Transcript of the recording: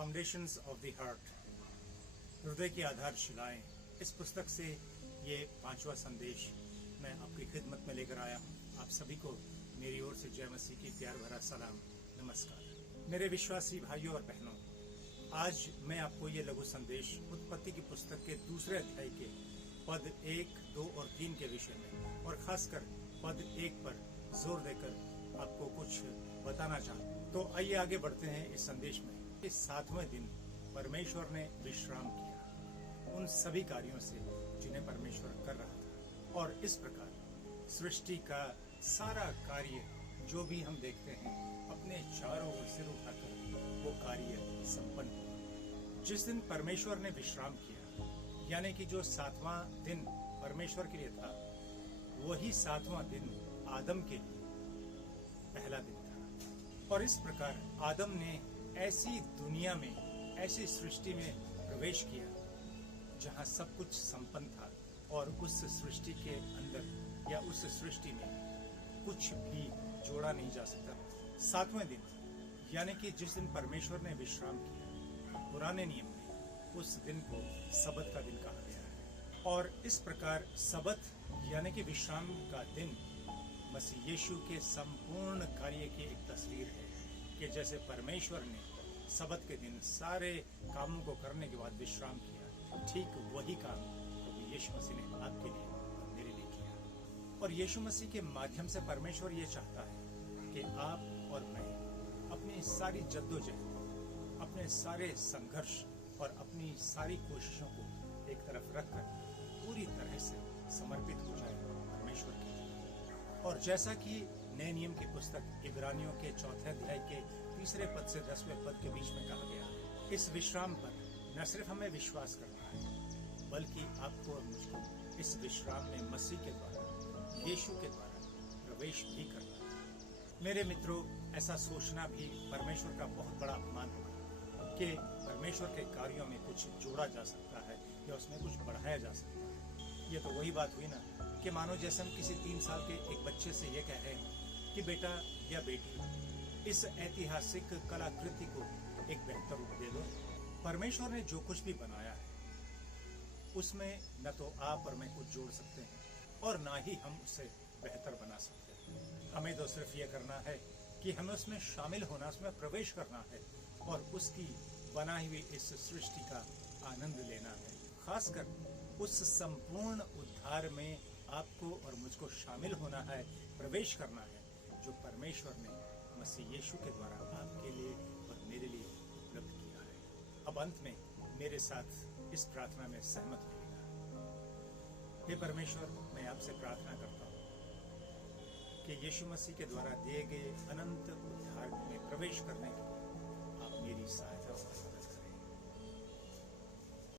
Foundations of the heart, हृदय की आधारशिलाएं। इस पुस्तक से ये 5वां संदेश मैं आपकी खिदमत में लेकर आया हूँ। आप सभी को मेरी ओर से जय मसीह की प्यार भरा सलाम, नमस्कार। मेरे विश्वासी भाइयों और बहनों, आज मैं आपको ये लघु संदेश उत्पत्ति की पुस्तक के दूसरे अध्याय के पद 1, 2 और 3 के विषय में और खासकर पद 1 पर जोर देकर आपको कुछ बताना चाहूँ। तो आइए आगे बढ़ते हैं इस संदेश में। इस 7वें दिन परमेश्वर ने विश्राम किया उन सभी कार्यों से जिन्हें परमेश्वर कर रहा था, और इस प्रकार सृष्टि का सारा कार्य जो भी हम देखते हैं अपने चारों ओर सिर उठाकर वो कार्य संपन्न हुआ। जिस दिन परमेश्वर ने विश्राम किया, यानी कि जो 7वां दिन परमेश्वर के लिए था, वही 7वां दिन आदम के लिए पहला दिन था। और इस प्रकार आदम ने ऐसी दुनिया में, ऐसी सृष्टि में प्रवेश किया जहां सब कुछ संपन्न था, और उस सृष्टि के अंदर या उस सृष्टि में कुछ भी जोड़ा नहीं जा सकता। 7वें दिन, यानी कि जिस दिन परमेश्वर ने विश्राम किया, पुराने नियम में उस दिन को सबत का दिन कहा गया है। और इस प्रकार सबत यानी कि विश्राम का दिन मसीह यीशु के संपूर्ण कार्य की एक तस्वीर है कि जैसे परमेश्वर ने सबत के दिन सारे कामों को करने के बाद विश्राम किया, ठीक वही काम प्रभु यीशु मसीह ने आपके लिए और मेरे लिए किया। और यीशु मसीह के माध्यम से परमेश्वर ये चाहता है कि आप और मैं अपनी सारी जद्दोजहद, अपने सारे संघर्ष और अपनी सारी कोशिशों को एक तरफ रखकर पूरी तरह से समर्पित हो जाए परमेश्वर के लिए। और जैसा कि नए नियम की पुस्तक इब्रानियों के 4 अध्याय के 3 पद से 10वें पद के बीच में कहा गया है, इस विश्राम पर न सिर्फ हमें विश्वास करना है, बल्कि आपको और मुझको इस विश्राम में मसीह के द्वारा, यीशु के द्वारा प्रवेश भी करना है। मेरे मित्रों, ऐसा सोचना भी परमेश्वर का बहुत बड़ा अपमान होगा कि परमेश्वर के कार्यों में कुछ जोड़ा जा सकता है या उसमें कुछ बढ़ाया जा सकता है। ये तो वही बात हुई ना कि मानो जैसे हम किसी 3 साल के एक बच्चे से ये कह रहे हैं कि बेटा या बेटी, इस ऐतिहासिक कलाकृति को एक बेहतर रूप दे दो। परमेश्वर ने जो कुछ भी बनाया है उसमें न तो आप और मैं कुछ जोड़ सकते हैं और ना ही हम उसे बेहतर बना सकते हैं। हमें तो सिर्फ ये करना है कि हमें उसमें शामिल होना, उसमें प्रवेश करना है और उसकी बनाई हुई इस सृष्टि का आनंद लेना है। खासकर उस संपूर्ण उद्धार में आपको और मुझको शामिल होना है, प्रवेश करना है, जो परमेश्वर ने मसीह यीशु के द्वारा आपके लिए और मेरे लिए उपलब्ध किया है। अब अंत में मेरे साथ इस प्रार्थना में सहमत होइएगा। हे परमेश्वर, मैं आपसे प्रार्थना करता हूँ कि यीशु मसीह के द्वारा दिए गए अनंत उद्धार में प्रवेश करने के लिए आप मेरी सहायता